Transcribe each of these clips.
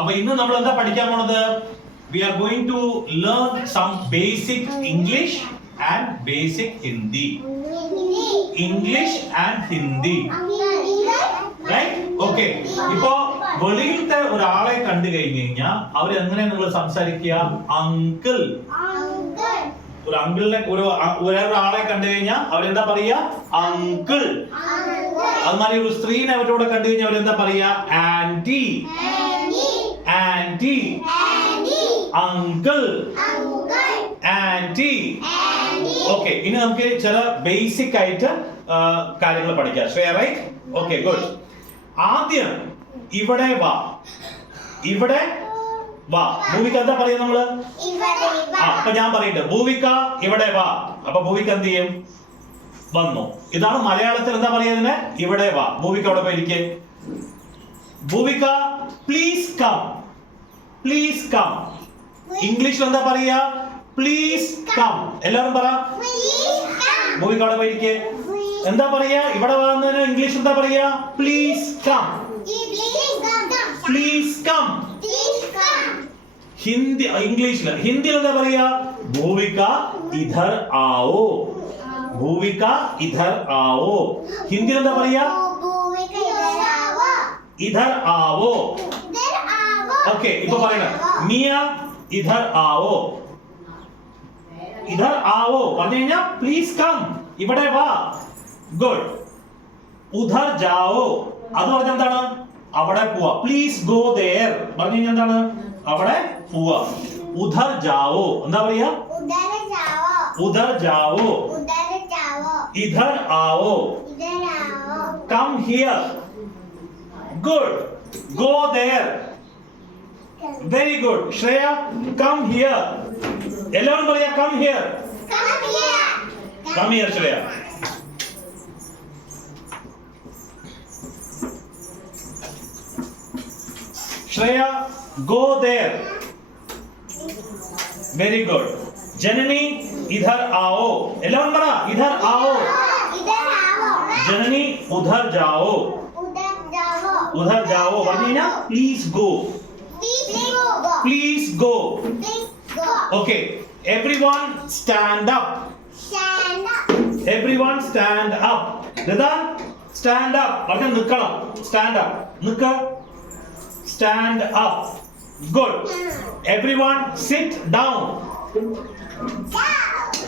അപ്പോൾ ഇന്ന് നമ്മൾ എന്താ പഠിക്കാൻ പോണത്? We are going to learn some basic English and basic Hindi. English and Hindi. Right? Okay. ഇപ്പോൾ വെളിയിലത്തെ ഒരാളെ കണ്ടു കഴിഞ്ഞു കഴിഞ്ഞാൽ അവർ എങ്ങനെ നിങ്ങൾ സംസാരിക്കുക? അങ്കിൾ. ഒരു അങ്കിളിനെ ഒരാളെ കണ്ടു കഴിഞ്ഞാൽ അവരെന്താ പറയാ? അങ്കിൾ. അതുമാതിരി ഒരു സ്ത്രീനെ അവരോട് കണ്ടു കഴിഞ്ഞാൽ അവരെന്താ പറയാ? Aunty. Aunty. Uncle. Aunty. Okay, ഇനി നമുക്ക് ചില ബേസിക് ആയിട്ട് കാര്യങ്ങൾ പഠിക്കാം. ശ്രേയ, റൈറ്റ്? Okay, good. ആദ്യം ഇവിടെ വാ. ഇവിടെ വാ. ഭൂവിക എന്താ പറയാ നമ്മള്? അപ്പൊ ഞാൻ പറയട്ടെ, ഭൂവിക ഇവിടെ വാ. അപ്പൊ ഭൂവിക എന്ത് ചെയ്യും? വന്നു. ഇതാണ് മലയാളത്തിൽ എന്താ പറയാ ഇതിനെ? ഇവിടെ വാ. ഭൂവിക അവിടെ പോയിരിക്കെ. Bhuvika please come. Please come. ഇംഗ്ലീഷിൽ എന്താ പറയാ? Please come. എല്ലാവരും പറ. ഭൂവിക അവിടെ പോയിരിക്കെ. എന്താ പറയാ? ഇവിടെ വന്നതിന് ഇംഗ്ലീഷ് എന്താ പറയാ? Please come. Please come. Hindi, ഇംഗ്ലീഷില്. ഹിന്ദിയിൽ എന്താ പറയാ? ഭൂവിക ഇധർ ആവോ. ഭൂവിക ഇധർ ആവോ. ഹിന്ദിയിൽ എന്താ പറയാ? ഇധർ ആവോ. ഓക്കെ, ഇപ്പൊ പറയണം. മിയ ഇധർ ആവോ. ഇധർ ആവോ പറഞ്ഞു കഴിഞ്ഞാൽ പ്ലീസ് കം, ഇവിടെ വാ. ഗുഡ്. ഉധർ ജാവോ, അത് പറഞ്ഞ എന്താണ്? അവിടെ പോവാ. പ്ലീസ് ഗോ ദേർ പറഞ്ഞു കഴിഞ്ഞാൽ എന്താണ്? അവിടെ പോവാ. ഉധർ ജാവോ എന്താ പറയാ? ഉധർ ജാവോ. ഇധർ ആവോ. Come here. Good. Go there. Very good. Shreya, come here. എല്ലാവരും പറയാ come here. Come here Shreya. Shreya, go there. Very good. Janani, idhar aao. എല്ലാവരും പറ idhar aao. Janani, udhar jao. Udhar jao. പറഞ്ഞിനാ please go. Please go. Okay. Everyone stand up. Everyone stand up. Dada, stand up. പറഞ്ഞ നിൽക്കണം. Stand up. നിൽക്ക. Stand up. Good. Everyone sit down.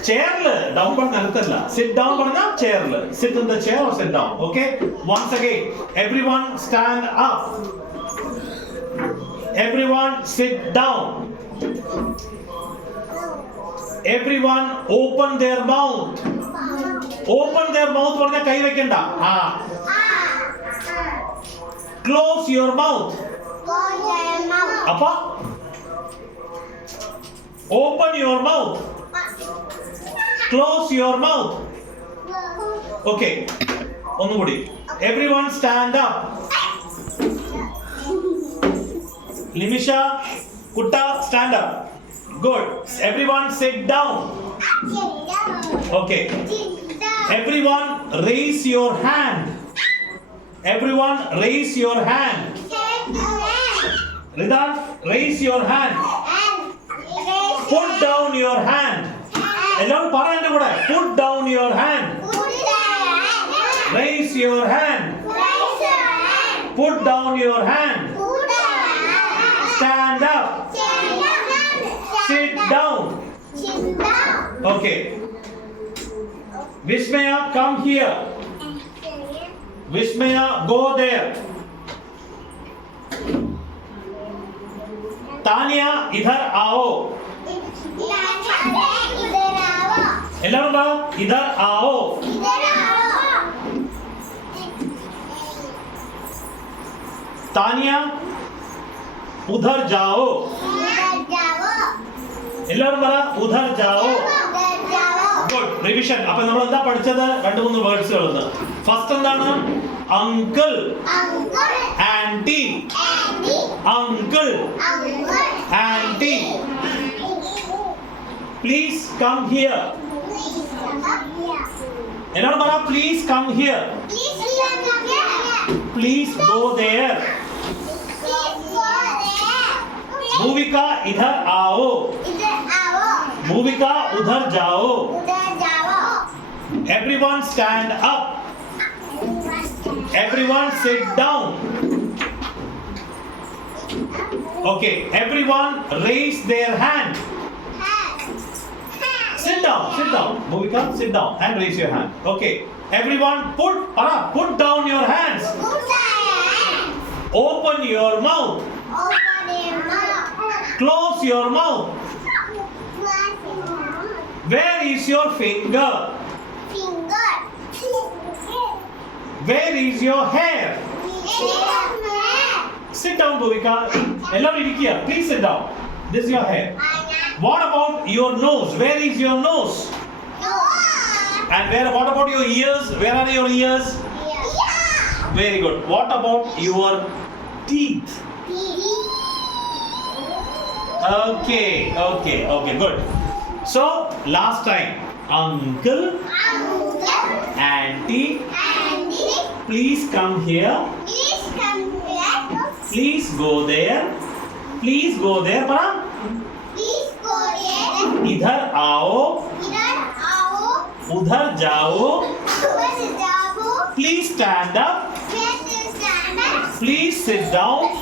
Chairl. Down പറഞ്ഞ നിൽക്കല്ല. Sit down പറഞ്ഞ chairl. Sit in the chair or sit down. Okay. Once again. Everyone stand up. Everyone sit down. Everyone open their mouth. Open their mouth പറഞ്ഞ കൈ വെക്കണ്ട. Close your mouth. Appa, open your mouth. Close your mouth. Okay. ഒന്നുകൂടി. Everyone stand up. Limisha, Kutta, stand up. Good. Everyone sit down. Okay. Everyone raise your hand. Everyone raise your hand. Rida, raise your hand. Put down your hand. എല്ലാവരും പറയണ്ട കൂടെ. Put down your hand. Raise your hand. Put down your hand. Stand up. Sit down. Okay. Vismaya, come here. Vismaya, go there. Tanya, idhar aao. എല്ലാവരും പറ idhar aao. Tanya, udhar jao. എല്ലാവരും പറ udhar jao. Good. Revision. അപ്പോൾ നമ്മൾ എന്താ പഠിച്ചത്? രണ്ട് മൂന്ന് വേർഡ്സുകൾ ഉണ്ട്. ഫസ്റ്റ് എന്താണ്? Uncle. Aunty. Uncle. Aunty. Please come here. എല്ലാവരും പറ please come here. Please go there. Bhuvika इधर आओ. भूविका उधर जाओ. Everyone stand up. Everyone sit down. Okay, everyone raise their hand. Sit down. Bhuvika, sit down and raise your hand. Okay, everyone put down your hands. Open your mouth. Close your mouth. Where is your finger? Where is your hair? Sit down, Bhuvika. Hello, Rikia. Please sit down. This is your hair. What about your nose? Where is your nose? And what about your ears? Where are your ears? Very good. What about your teeth? Okay, good. So, last time, uncle, auntie, please come here. Please go there. Para. इधर आओ. उधर जाओ. Please stand up. Please sit down.